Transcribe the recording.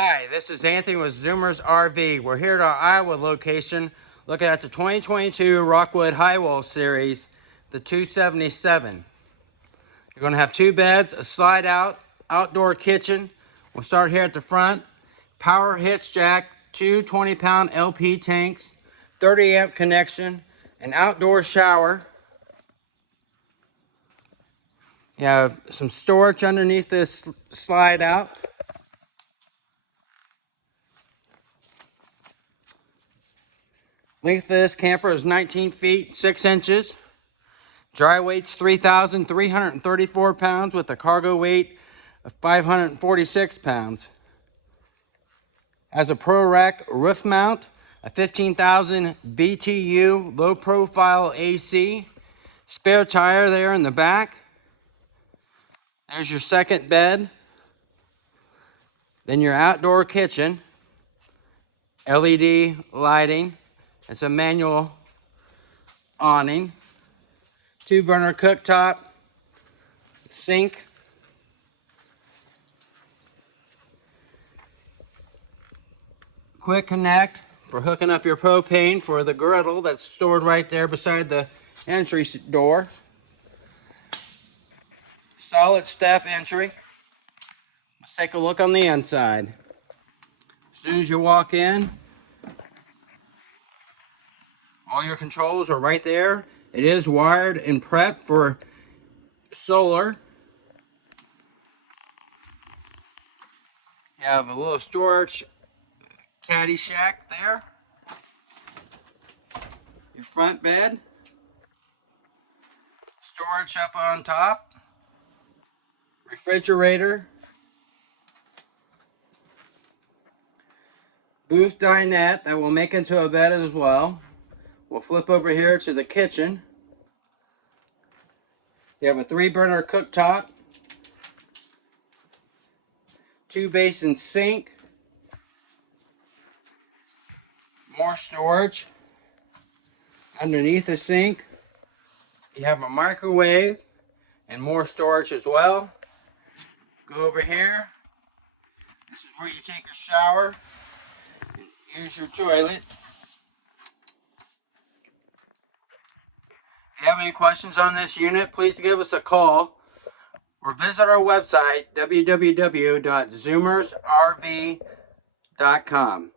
Hi, this is Anthony with Zoomers RV. We're here at our Iowa location looking at the 2022 Rockwood Highwall series, the 277. You're going to have two beds, a slide out, outdoor kitchen. We'll start here at the front. Power hitch jack, two 20-pound LP tanks, 30 amp connection, an outdoor shower. You have some storage underneath this slide out. Length of this camper is 19 feet 6 inches. Dry weight's 3,334 pounds with a cargo weight of 546 pounds. Has a ProRac roof mount, a 15,000 BTU low profile AC, spare tire there in the back. There's your second bed. Then your outdoor kitchen, LED lighting. It's a manual awning, 2-burner cooktop, sink, quick connect for hooking up your propane for the griddle that's stored right there beside the entry door. Solid step entry. Let's take a look on the inside. As soon as you walk in, all your controls are right there. It is wired and prepped for solar. You have a little storage caddy shack there. Your front bed. Storage up on top. Refrigerator. Booth dinette that will make into a bed as well. We'll flip over here to the kitchen. You have a 3-burner cooktop, 2-basin sink, more storage. Underneath the sink, you have a microwave and more storage as well. Go over here. This is where you take a shower and use your toilet. If you have any questions on this unit, please give us a call or visit our website, www.zoomersrv.com.